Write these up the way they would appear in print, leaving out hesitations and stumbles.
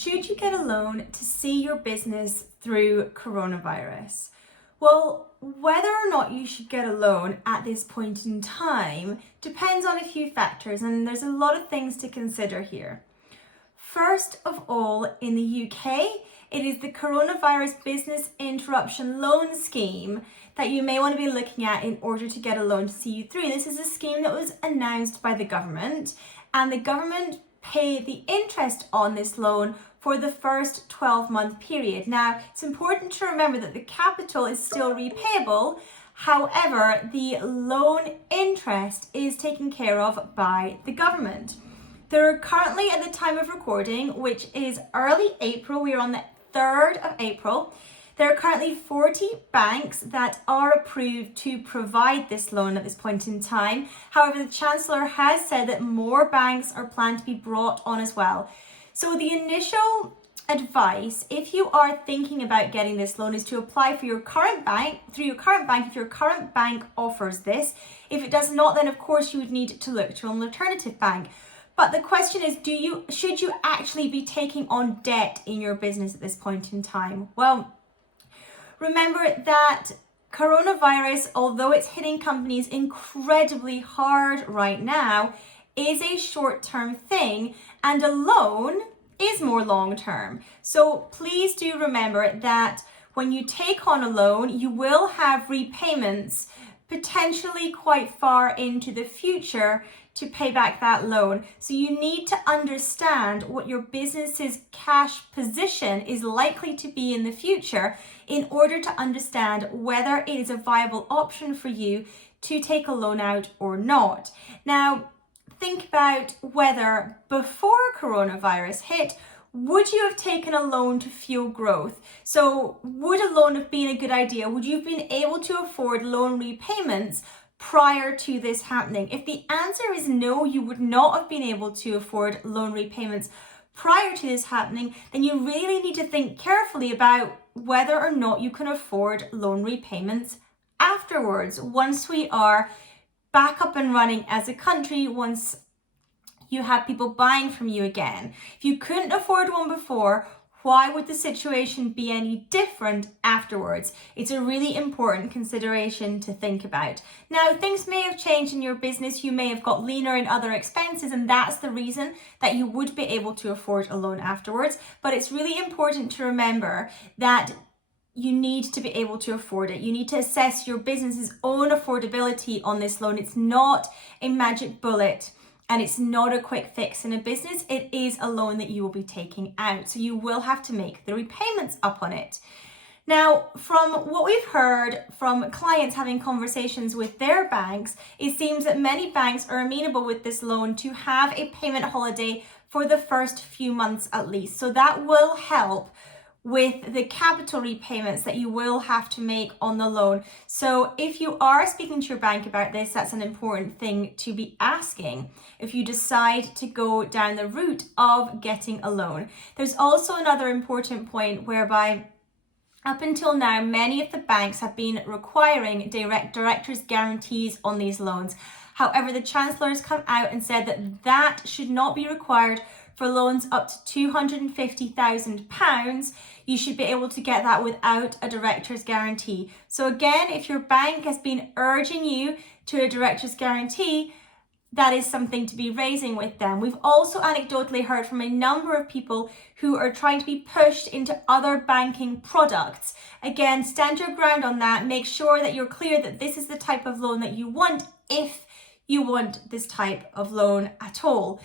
Should you get a loan to see your business through coronavirus? Well, whether or not you should get a loan at this point in time depends on a few factors, and there's a lot of things to consider here. First of all, in the UK, it is the Coronavirus Business Interruption Loan Scheme that you may want to be looking at in order to get a loan to see you through. This is a scheme that was announced by the government, and the government pay the interest on this loan for the first 12-month period. Now, it's important to remember that the capital is still repayable. However, the loan interest is taken care of by the government. There are currently, at the time of recording, which is early April, we are on the 3rd of April, there are currently 40 banks that are approved to provide this loan at this point in time. However, the Chancellor has said that more banks are planned to be brought on as well. So the initial advice, if you are thinking about getting this loan, is to apply for your current bank, through your current bank, if your current bank offers this. If it does not, then of course you would need to look to an alternative bank. But the question is, should you actually be taking on debt in your business at this point in time? Well, remember that coronavirus, although it's hitting companies incredibly hard right now, is a short-term thing, and a loan is more long-term. So please do remember that when you take on a loan, you will have repayments potentially quite far into the future to pay back that loan. So you need to understand what your business's cash position is likely to be in the future in order to understand whether it is a viable option for you to take a loan out or not. Now, think about whether before coronavirus hit, would you have taken a loan to fuel growth? So would a loan have been a good idea? Would you have been able to afford loan repayments prior to this happening? If the answer is no, you would not have been able to afford loan repayments prior to this happening, then you really need to think carefully about whether or not you can afford loan repayments afterwards, once we are back up and running as a country, once you have people buying from you again. If you couldn't afford one before, why would the situation be any different afterwards? It's a really important consideration to think about. Now, things may have changed in your business. You may have got leaner in other expenses, and that's the reason that you would be able to afford a loan afterwards. But it's really important to remember that you need to be able to afford it. You need to assess your business's own affordability on this loan. It's not a magic bullet. And it's not a quick fix in a business. It is a loan that you will be taking out. So you will have to make the repayments up on it. Now, from what we've heard from clients having conversations with their banks, it seems that many banks are amenable with this loan to have a payment holiday for the first few months at least. So that will help with the capital repayments that you will have to make on the loan. So if you are speaking to your bank about this, that's an important thing to be asking if you decide to go down the route of getting a loan. There's also another important point whereby up until now, many of the banks have been requiring directors' guarantees on these loans. However, the Chancellor has come out and said that that should not be required for loans up to £250,000. You should be able to get that without a director's guarantee. So again, if your bank has been urging you to a director's guarantee, that is something to be raising with them. We've also anecdotally heard from a number of people who are trying to be pushed into other banking products. Again, stand your ground on that. Make sure that you're clear that this is the type of loan that you want, if you want this type of loan at all.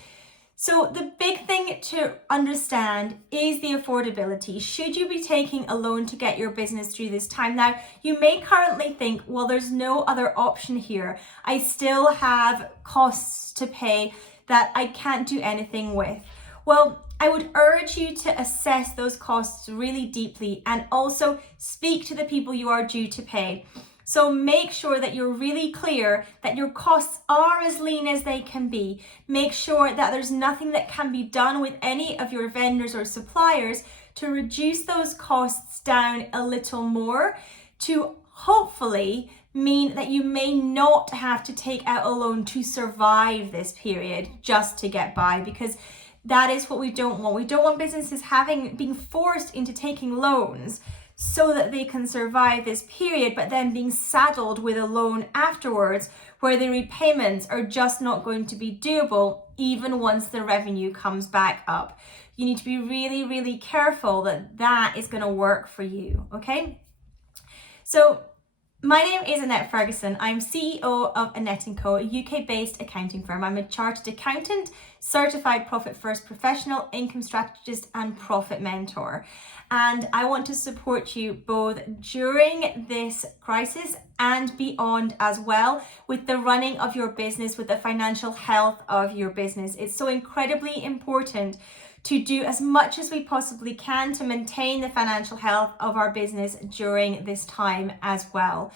So the big thing to understand is the affordability. Should you be taking a loan to get your business through this time? Now, you may currently think, well, there's no other option here. I still have costs to pay that I can't do anything with. Well, I would urge you to assess those costs really deeply and also speak to the people you are due to pay. So make sure that you're really clear that your costs are as lean as they can be. Make sure that there's nothing that can be done with any of your vendors or suppliers to reduce those costs down a little more, to hopefully mean that you may not have to take out a loan to survive this period just to get by, because That is what we don't want. We don't want businesses being forced into taking loans so that they can survive this period, but then being saddled with a loan afterwards where the repayments are just not going to be doable even once the revenue comes back up. You need to be really, really careful that that is going to work for you, okay? So my name is Annette Ferguson. I'm CEO of Annette & Co, a UK-based accounting firm. I'm a chartered accountant, certified profit first professional, income strategist, and profit mentor. And I want to support you both during this crisis and beyond as well with the running of your business, with the financial health of your business. It's so incredibly important to do as much as we possibly can to maintain the financial health of our business during this time as well.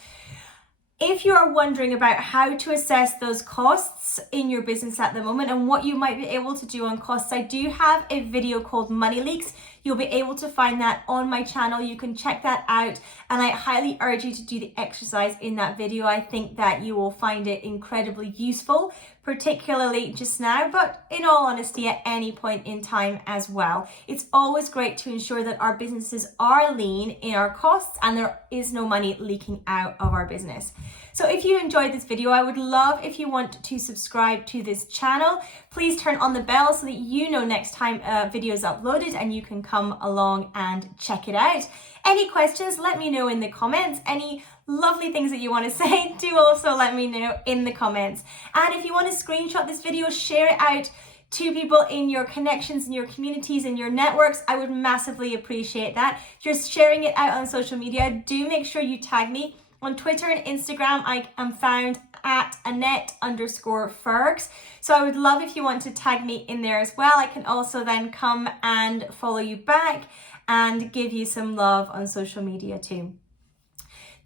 If you are wondering about how to assess those costs in your business at the moment and what you might be able to do on costs, I do have a video called Money Leaks. You'll be able to find that on my channel. You can check that out, and I highly urge you to do the exercise in that video. I think that you will find it incredibly useful, particularly just now, but in all honesty, at any point in time as well. It's always great to ensure that our businesses are lean in our costs and there is no money leaking out of our business. So if you enjoyed this video, I would love if you want to subscribe to this channel. Please turn on the bell so that you know next time a video is uploaded and you can come along and check it out. Any questions, let me know in the comments. Any lovely things that you want to say, do also let me know in the comments. And if you want to screenshot this video, share it out to people in your connections, in your communities, in your networks. I would massively appreciate that. If you're sharing it out on social media, do make sure you tag me. On Twitter and Instagram, I am found at Annette_Fergs. So I would love if you want to tag me in there as well. I can also then come and follow you back and give you some love on social media too.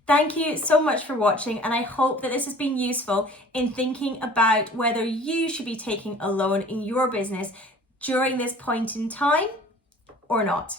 Thank you so much for watching, and I hope that this has been useful in thinking about whether you should be taking a loan in your business during this point in time or not.